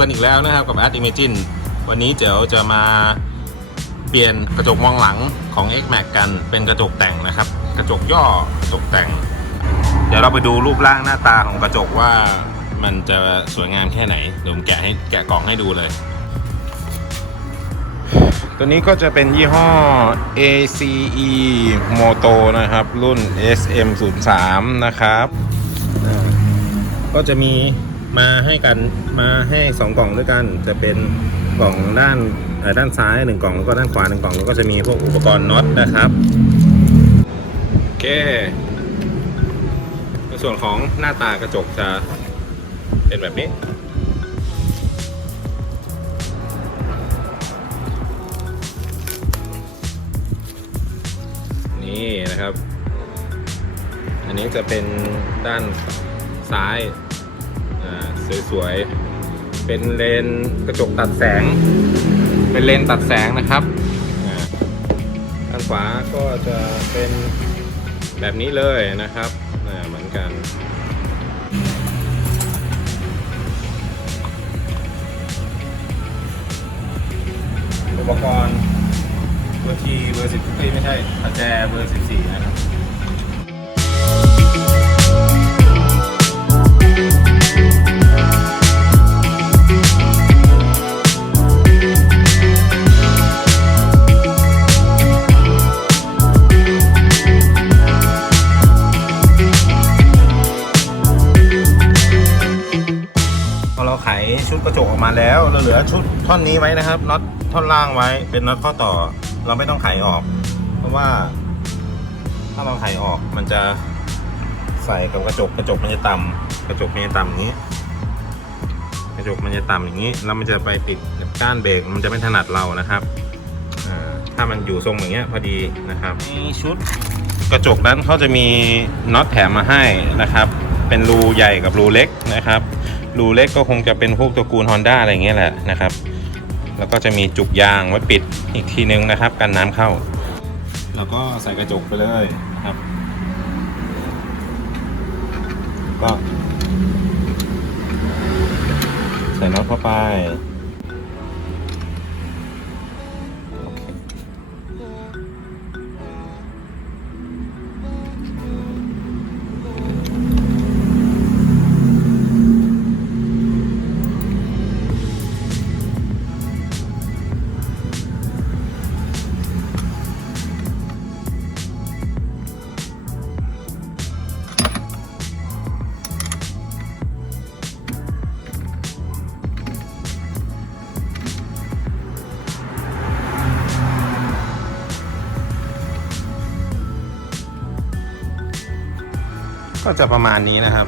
กันอีกแล้วนะครับกับ Art Imagine วันนี้เจ๋วจะมาเปลี่ยนกระจกมองหลังของ X Max กันเป็นกระจกแต่งนะครับ กระจกย่อกระจกแต่ง เดี๋ยวเราไปดูรูปร่างหน้าตาของกระจกว่ามันจะสวยงามแค่ไหนเดี๋ยวผมแกะให้แกะกล่องให้ดูเลย ตัวนี้ก็จะเป็นยี่ห้อ ACE Moto นะครับ รุ่น SM03 นะครับ ก็จะมี มาให้กันมาให้2กล่องด้วยกัน จะเป็นกล่องด้านด้านซ้ายหนึ่งกล่องแล้วก็ด้านขวาหนึ่งกล่องแล้วก็จะมีพวกอุปกรณ์น็อตนะครับโอเคในส่วนของหน้าตากระจกจะเป็นแบบนี้นี่นะครับ อันนี้จะเป็นด้านซ้าย สวยๆ เป็นเลนกระจกตัดแสง เป็นเลนตัดแสงนะครับด้านขวาก็จะเป็นแบบนี้เลยนะครับเหมือนกันอุปกรณ์เบอร์ทีเบอร์สิบไม่ใช่ปัจแจเบอร์สิบสี่นะครับ ดกระจกออกมาแล้วเราเหลือชุดท่อนนี้ไว้นะครับน็อตท่อนล่างไว้เป็นน็อตข้อต่อเราไม่ต้องไขออก เพราะว่า ถ้าเราไขออกมันจะใส่กับกระจกกระจกมันจะต่ำกระจกมันจะต่ำอย่างนี้ กระจกมันจะต่ำอย่างนี้แล้วมันจะไปติดกับก้านเบรกมันจะไม่ถนัดเรานะครับอ่าถ้ามันอยู่ทรงอย่างเงี้ยพอดีนะครับในชุดกระจกนั้นเขาจะมีน็อตแถมมาให้นะครับ เป็นรูใหญ่กับรูเล็กนะครับ รูเล็กก็คงจะเป็นพวกตระกูล Honda อะไรเงี้ยแหละนะครับ แล้วก็จะมีจุกยางไว้ปิดอีกทีนึงนะครับ กันน้ำเข้า แล้วก็ใส่กระจกไปเลยนะครับ ก็ ใส่น็อตเข้าไป ก็จะประมาณนี้นะครับ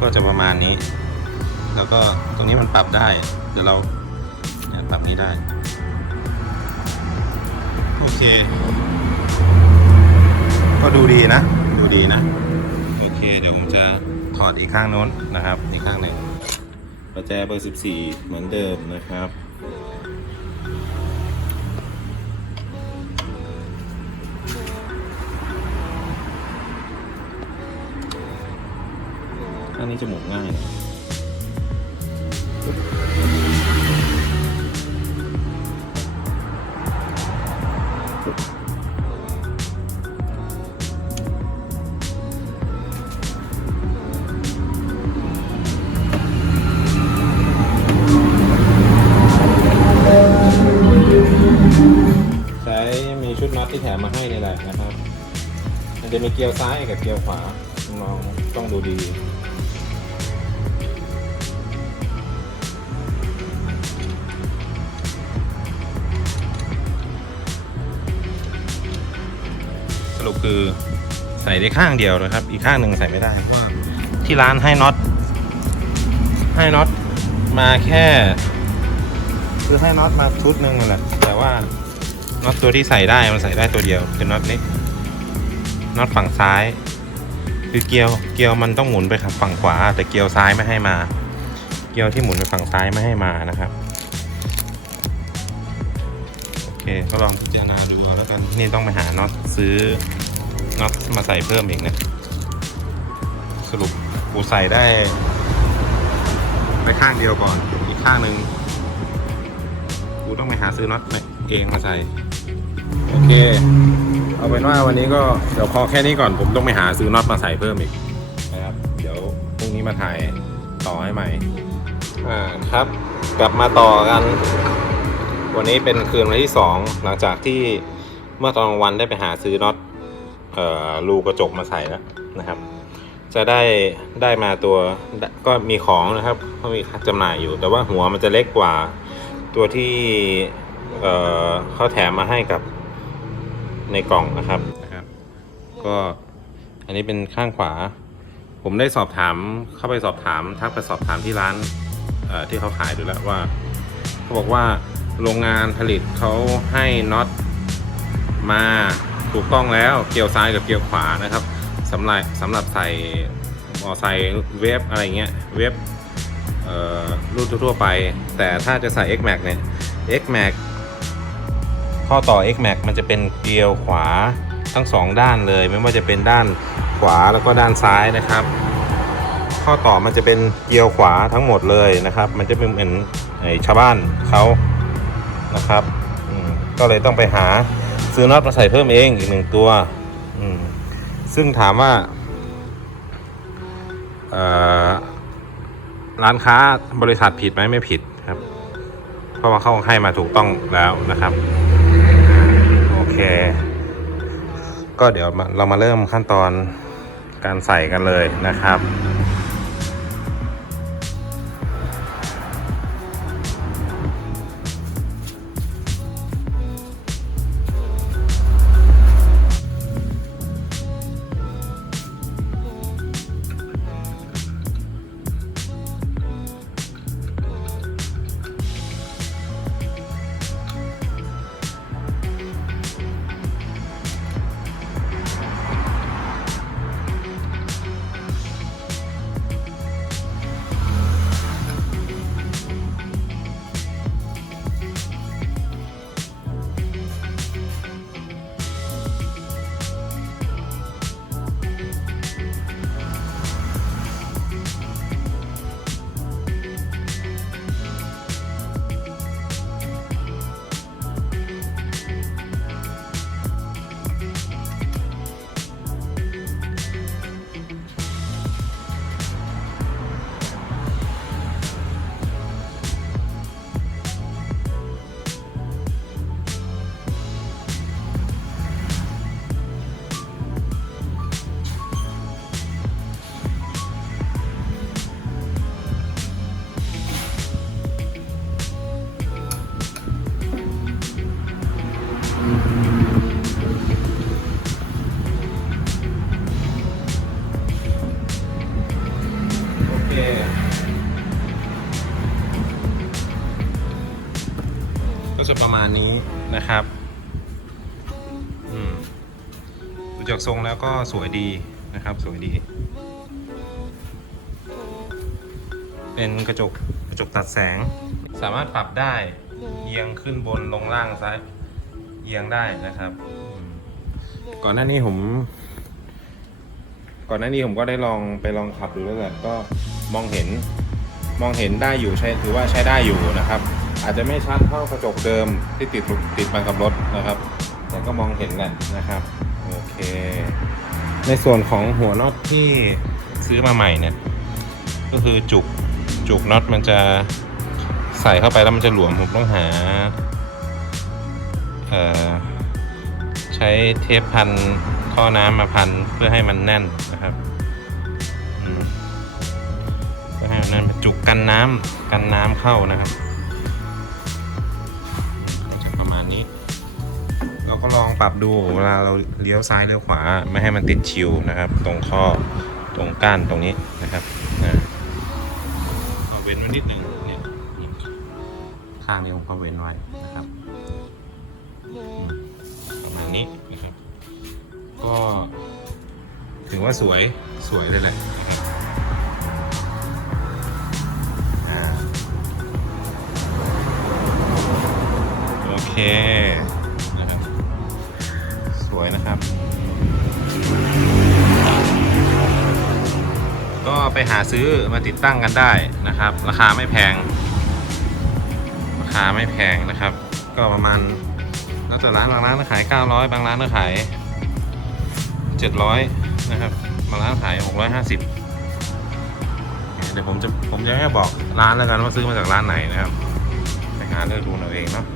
ก็จะประมาณนี้ แล้วก็ตรงนี้มันปรับได้ เดี๋ยวเราเนี่ยปรับนี้ได้ โอเค ก็ดูดีนะ ดูดีนะ โอเค เดี๋ยวผมจะถอดอีกข้างโน้นนะครับ อีกข้างหนึ่งประแจเบอร์ 14 เหมือนเดิมนะครับ นี้จะหมุนง่ายหน่อยใช้มีชุดน็อตที่แถมมาให้นี่แหละนะครับ มันจะมีเกลียวซ้ายกับเกลียวขวาลองต้องดูดี รุปคือใส่ได้ข้างเดียวนะครับ อีกข้างหนึ่งใส่ไม่ได้ว่าที่ร้านให้น็อตให้น็อตมาแค่ คือให้น็อตมาชุดหนึ่งนั่นแหละแต่ว่าน็อตตัวที่ใส่ได้มันใส่ได้ตัวเดียวคือน็อตนี้น็อตฝั่งซ้าย คือเกียวเกียวมันต้องหมุนไปฝั่งขวา แต่เกียวซ้ายไม่ให้มา เกียวที่หมุนไปฝั่งซ้ายไม่ให้มานะครับ เคก็ลองพิจารณาดูแล้วกันนี่ต้องไปหาน็อตซื้อน็อตมาใส่เพิ่มอีกนะสรุปกูใส่ได้ ไปข้างเดียวก่อน อีกข้างหนึ่งกูต้องไปหาซื้อน็อตเองมาใส่ โอเค เอาเป็นว่าวันนี้ก็เดี๋ยวพอแค่นี้ก่อนผมต้องไปหาซื้อน็อตมาใส่เพิ่มอีกนะครับ เดี๋ยวพรุ่งนี้มาถ่ายต่อให้ใหม่ อ่าครับ กลับมาต่อกัน วันนี้เป็นคืนวันที่สองหลังจากที่เมื่อตอนกลางวันได้ไปหาซื้อน็อตเอ่อรูกระจกมาใส่แล้วนะครับ จะได้ได้มาตัวก็มีของนะครับก็มีจำหน่ายอยู่ แต่ว่าหัวมันจะเล็กกว่าตัวที่เอ่อเขาแถมมาให้กับในกล่องนะครับนะครับ ก็อันนี้เป็นข้างขวา ผมได้สอบถามเข้าไปสอบถามทักไปสอบถามที่ร้านเอ่อที่เขาขายดูแล้วว่า เขาบอกว่า โรงงานผลิตเขาให้น็อตมาถูกต้องแล้วเกี่ยวซ้ายกับเกี่ยวขวานะครับสำหรับสำหรับใส่มอไซค์เวฟอะไรเงี้ยเวฟเอ่อรุ่นทั่วไป แต่ถ้าจะใส่ X Max เนี่ย X Max ข้อต่อ X Max มันจะเป็นเกลียวขวาทั้งสองด้านเลย ไม่ว่าจะเป็นด้านขวาแล้วก็ด้านซ้ายนะครับ ข้อต่อมันจะเป็นเกลียวขวาทั้งหมดเลยนะครับ มันจะเป็นเหมือนชาวบ้านเขา นะครับก็เลยต้องไปหาซื้อน็อตมาใส่เพิ่มเองอีกหนึ่งตัวซึ่งถามว่าร้านค้าบริษัทผิดไหมไม่ผิดครับ เพราะว่าเขาให้มาถูกต้องแล้วนะครับ โอเค ก็เดี๋ยวเรามาเริ่มขั้นตอนการใส่กันเลยนะครับ จะประมาณนี้นะครับดูจากทรงแล้วก็สวยดีนะครับ สวยดี เป็นกระจกกระจกตัดแสง สามารถปรับได้เอียงขึ้นบนลงล่างซ้ายเอียงได้นะครับ ก่อนหน้านี้ผม ก่อนหน้านี้ผมก็ได้ลองไปลองขับดูแล้วแหละก็มองเห็นมองเห็นได้อยู่ใช้ถือว่าใช้ได้อยู่นะครับ อาจจะไม่ชัดเท่ากระจกเดิมที่ติดติดมากับรถนะครับ แต่ก็มองเห็นแหละนะครับโอเค ในส่วนของหัวน็อตที่ซื้อมาใหม่เนี่ยก็คือจุกจุกน็อตมันจะใส่เข้าไปแล้วมันจะหลวมผมต้องหาใช้เทปพันท่อน้ำมาพันเพื่อให้มันแน่นนะครับเพื่อให้มันแน่นจุกกันน้ำกันน้ำเข้านะครับ ก็ลองปรับดูเวลาเราเลี้ยวซ้ายเลี้ยวขวาไม่ให้มันติดชิวนะครับ ตรงข้อตรงก้านตรงนี้นะครับเอาเว้นไว้นิดนึงเนี่ยข้างนี้ผมก็เว้นไว้นะครับประมาณนี้นะครับ ก็ถือว่าสวยสวยเลยแหละโอเค วยนะครับ ก็ไปหาซื้อมาติดตั้งกันได้นะครับ ราคาไม่แพง ราคาไม่แพงนะครับ ก็ประมาณแล้วแต่ร้านบางร้านก็ขาย 900 บางร้านก็ขาย 700 นะครับ บางร้านขาย 650เดี๋ยวผมจะผมจะไม่บอกร้านแล้วกันว่าซื้อมาจากร้านไหนนะครับไปหาเลือกดูเอาเองเนาะ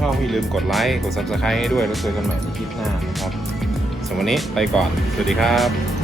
ชอบอย่าลืมกดไลค์ กด subscribe ให้ด้วย แล้วเจอกันใหม่ในคลิปหน้านะครับสำหรับวันนี้ไปก่อน สวัสดีครับ